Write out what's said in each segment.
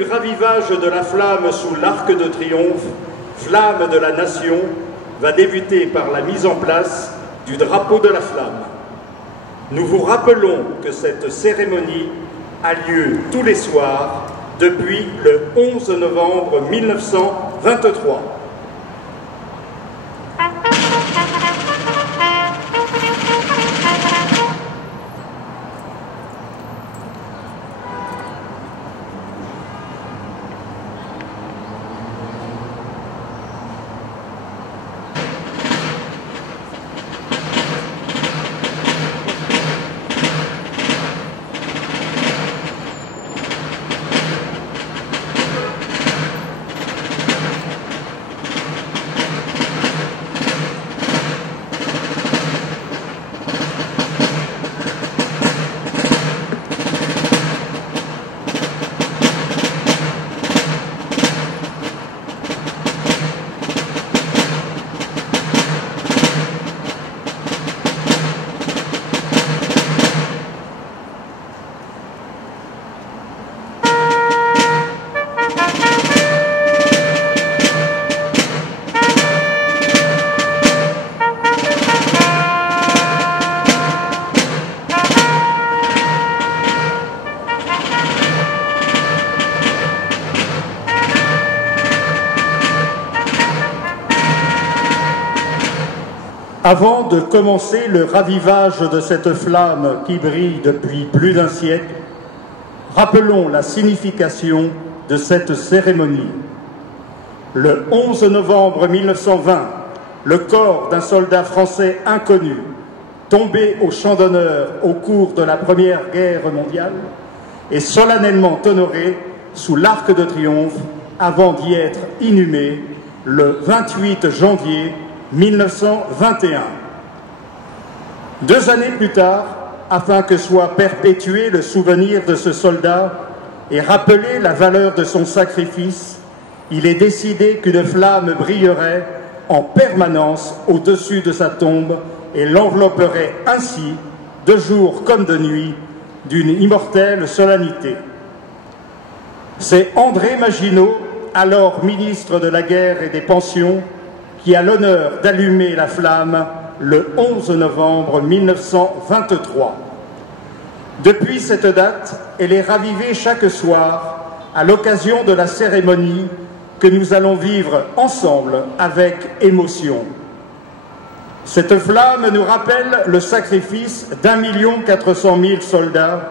du ravivage de la flamme sous l'Arc de Triomphe, flamme de la nation, va débuter par la mise en place du drapeau de la flamme. Nous vous rappelons que cette cérémonie a lieu tous les soirs depuis le 11 novembre 1923. Avant de commencer le ravivage de cette flamme qui brille depuis plus d'un siècle, rappelons la signification de cette cérémonie. Le 11 novembre 1920, le corps d'un soldat français inconnu, tombé au champ d'honneur au cours de la Première Guerre mondiale, est solennellement honoré sous l'Arc de Triomphe avant d'y être inhumé le 28 janvier 1921. 2 années plus tard, afin que soit perpétué le souvenir de ce soldat et rappelé la valeur de son sacrifice, il est décidé qu'une flamme brillerait en permanence au-dessus de sa tombe et l'envelopperait ainsi, de jour comme de nuit, d'une immortelle solennité. C'est André Maginot, alors ministre de la Guerre et des Pensions, qui a l'honneur d'allumer la flamme le 11 novembre 1923. Depuis cette date, elle est ravivée chaque soir à l'occasion de la cérémonie que nous allons vivre ensemble avec émotion. Cette flamme nous rappelle le sacrifice d'1 400 000 soldats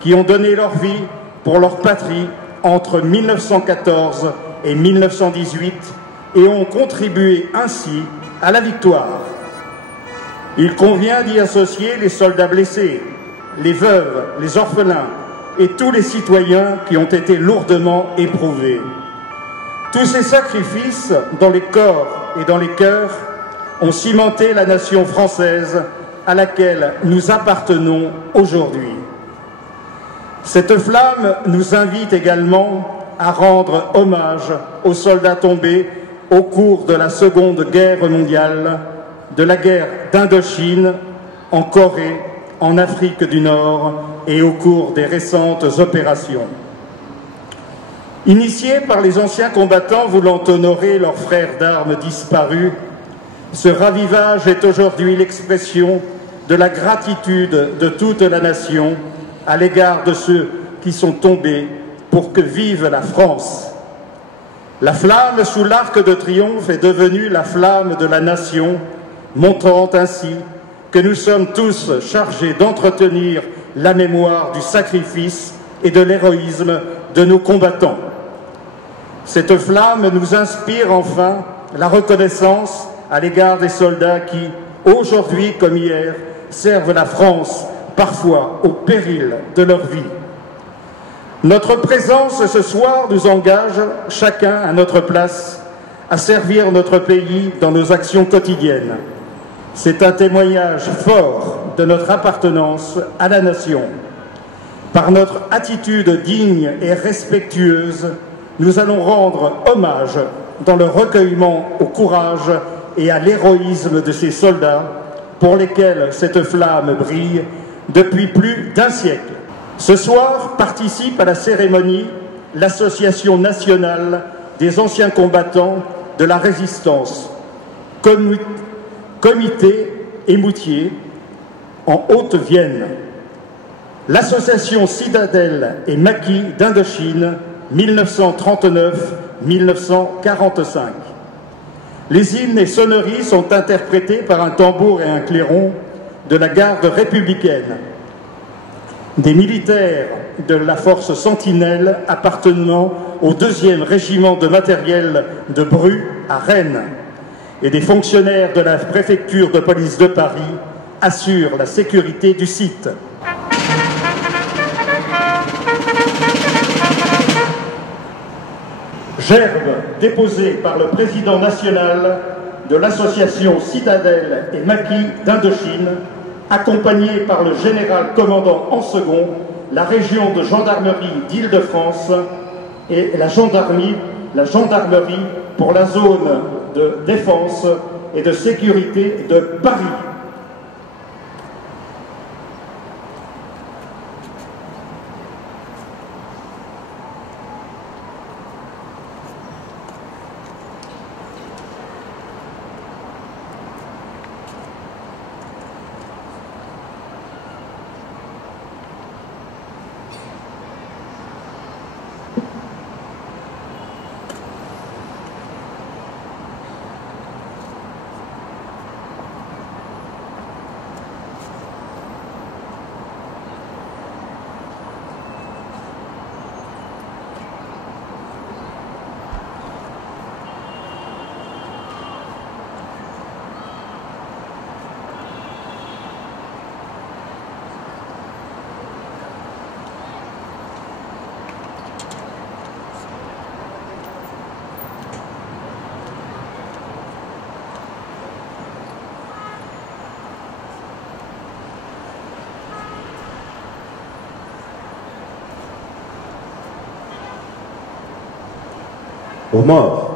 qui ont donné leur vie pour leur patrie entre 1914 et 1918 et ont contribué ainsi à la victoire. Il convient d'y associer les soldats blessés, les veuves, les orphelins et tous les citoyens qui ont été lourdement éprouvés. Tous ces sacrifices, dans les corps et dans les cœurs, ont cimenté la nation française à laquelle nous appartenons aujourd'hui. Cette flamme nous invite également à rendre hommage aux soldats tombés au cours de la Seconde Guerre mondiale, de la guerre d'Indochine, en Corée, en Afrique du Nord et au cours des récentes opérations. Initiés par les anciens combattants voulant honorer leurs frères d'armes disparus, ce ravivage est aujourd'hui l'expression de la gratitude de toute la nation à l'égard de ceux qui sont tombés pour que vive la France. La flamme sous l'Arc de Triomphe est devenue la flamme de la nation, montrant ainsi que nous sommes tous chargés d'entretenir la mémoire du sacrifice et de l'héroïsme de nos combattants. Cette flamme nous inspire enfin la reconnaissance à l'égard des soldats qui, aujourd'hui comme hier, servent la France, parfois au péril de leur vie. Notre présence ce soir nous engage, chacun à notre place, à servir notre pays dans nos actions quotidiennes. C'est un témoignage fort de notre appartenance à la nation. Par notre attitude digne et respectueuse, nous allons rendre hommage dans le recueillement au courage et à l'héroïsme de ces soldats pour lesquels cette flamme brille depuis plus d'un siècle. Ce soir participe à la cérémonie l'Association nationale des anciens combattants de la résistance, comité émoutier en Haute-Vienne, l'association Citadelle et Maquis d'Indochine 1939-1945. Les hymnes et sonneries sont interprétés par un tambour et un clairon de la garde républicaine. Des militaires de la force Sentinelle appartenant au 2e régiment de matériel de Bru à Rennes et des fonctionnaires de la préfecture de police de Paris assurent la sécurité du site. Gerbe déposée par le président national de l'association Citadelle et Maquis d'Indochine, accompagné par le général commandant en second la région de gendarmerie d'Île-de-France et la gendarmerie pour la zone de défense et de sécurité de Paris. Aux morts.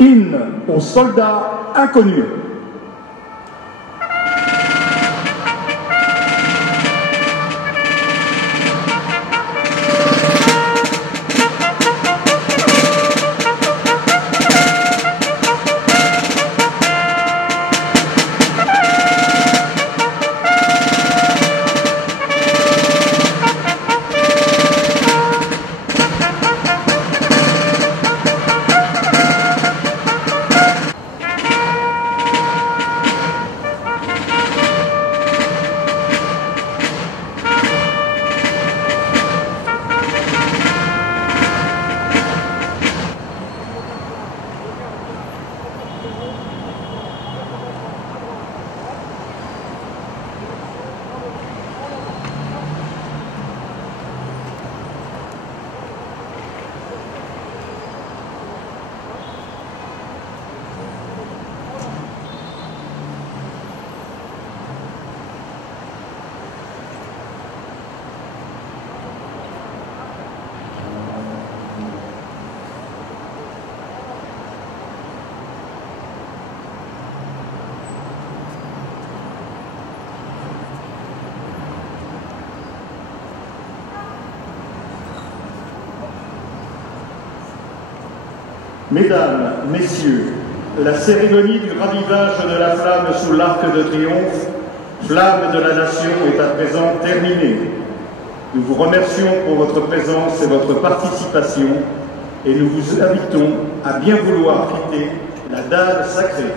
Hymne aux soldats inconnus. Mesdames, Messieurs, la cérémonie du ravivage de la flamme sous l'arc de triomphe, flamme de la nation, est à présent terminée. Nous vous remercions pour votre présence et votre participation et nous vous invitons à bien vouloir quitter la dalle sacrée.